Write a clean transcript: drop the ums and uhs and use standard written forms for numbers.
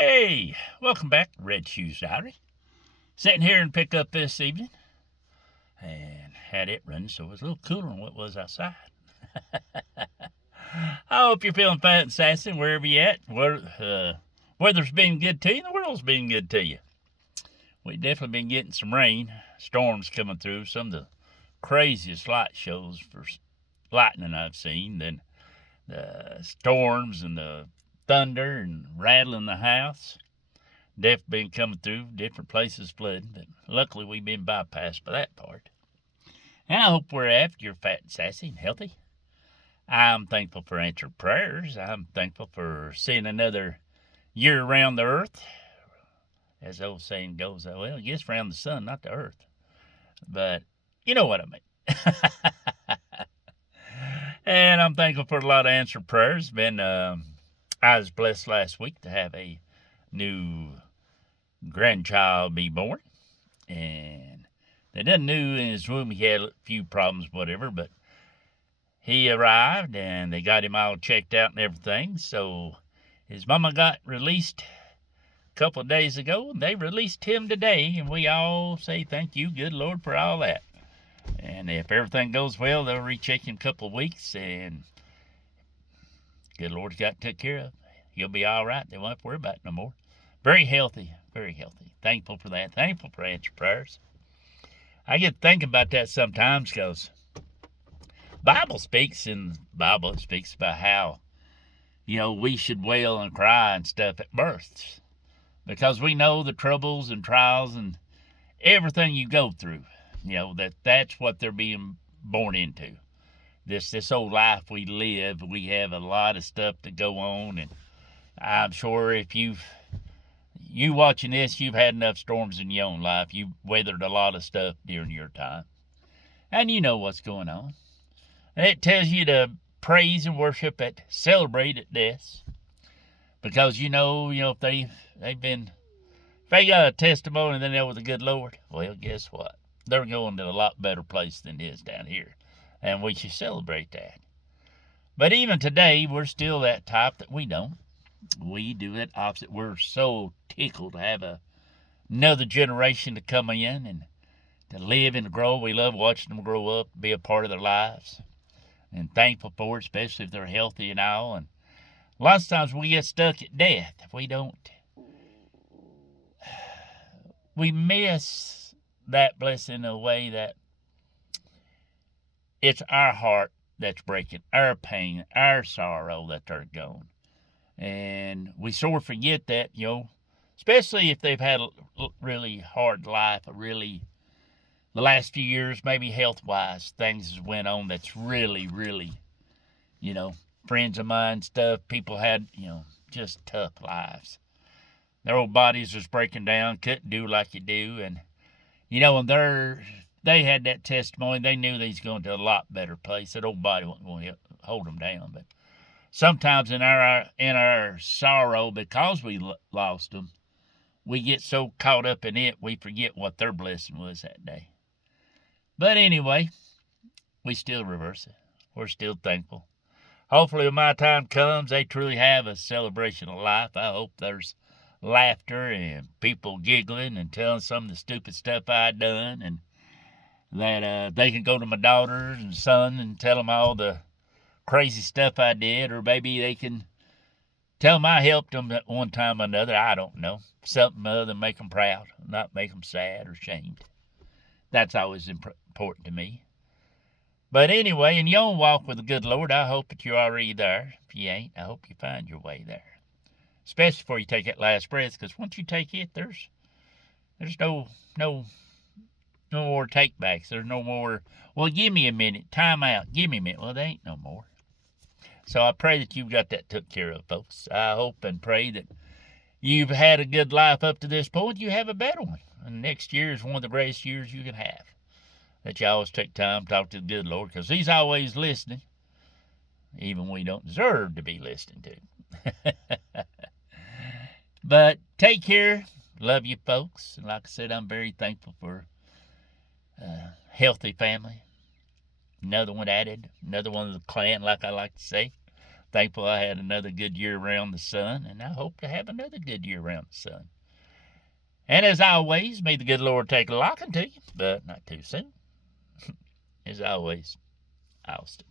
Hey, welcome back to Red Shoes Diary. Sitting here and pick up this evening and had it running so it was a little cooler than what it was outside. I hope you're feeling fat and sassy wherever you're at. Weather's been good to you, the world's been good to you. We've definitely been getting some rain, storms coming through, some of the craziest light shows for lightning I've seen. Then the storms and the thunder and rattling the house. Definitely been coming through, different places flooding, but luckily we've been bypassed by that part. And I hope wherever you're fat and sassy and healthy. I'm thankful for answered prayers. I'm thankful for seeing another year around the earth. As the old saying goes, well, I guess around the sun, not the earth. But you know what I mean. And I'm thankful for a lot of answered prayers. I was blessed last week to have a new grandchild be born. And they done knew in his womb he had a few problems, whatever, but he arrived and they got him all checked out and everything. So his mama got released a couple of days ago, and they released him today, and we all say thank you, good Lord, for all that. And if everything goes well, they'll recheck him a couple of weeks, and good Lord's got it took care of. He'll be all right. They won't have to worry about it no more. Very healthy, very healthy. Thankful for that. Thankful for answered prayers. I get to think about that sometimes because Bible speaks about how, we should wail and cry and stuff at births. Because we know the troubles and trials and everything you go through. That's what they're being born into. This old life we live, we have a lot of stuff to go on, and I'm sure if you watching this, you've had enough storms in your own life. You've weathered a lot of stuff during your time. And you know what's going on. And it tells you to praise and worship it, celebrate at this. Because if they got a testimony then they're with the good Lord, well, guess what? They're going to a lot better place than it is down here. And we should celebrate that. But even today, we're still that type that we don't. We do it opposite. We're so tickled to have another generation to come in and to live and to grow. We love watching them grow up, be a part of their lives. And thankful for it, especially if they're healthy and all. And lots of times we get stuck at death. We miss that blessing in a way that it's our heart that's breaking, our pain, our sorrow that they're gone. And we sort of forget that, especially if they've had a really hard life, the last few years, maybe health-wise, things has went on that's really, really, friends of mine, stuff, people had, just tough lives. Their old bodies was breaking down, couldn't do like you do, and, and they had that testimony. They knew they was going to a lot better place. That old body wasn't going to hold them down, but sometimes in our sorrow, because we lost them, we get so caught up in it, we forget what their blessing was that day. But anyway, we still reverse it. We're still thankful. Hopefully when my time comes, they truly have a celebration of life. I hope there's laughter and people giggling and telling some of the stupid stuff I done, and that they can go to my daughters and son and tell them all the crazy stuff I did, or maybe they can tell them I helped them at one time or another. I don't know. Something other than make them proud, not make them sad or shamed. That's always important to me. But anyway, in your own walk with the good Lord, I hope that you're already there. If you ain't, I hope you find your way there. Especially before you take that last breath, because once you take it, there's no more takebacks. There's no more, well, give me a minute, time out, give me a minute. Well, there ain't no more. So I pray that you've got that took care of, folks. I hope and pray that you've had a good life up to this point. You have a better one. And next year is one of the greatest years you can have. That you always take time to talk to the good Lord, because He's always listening, even when we don't deserve to be listening to. But take care. Love you, folks. And like I said, I'm very thankful for a healthy family. Another one added. Another one of the clan, like I like to say. Thankful I had another good year around the sun, and I hope to have another good year around the sun. And as always, may the good Lord take a liking to you, but not too soon. As always, Austin.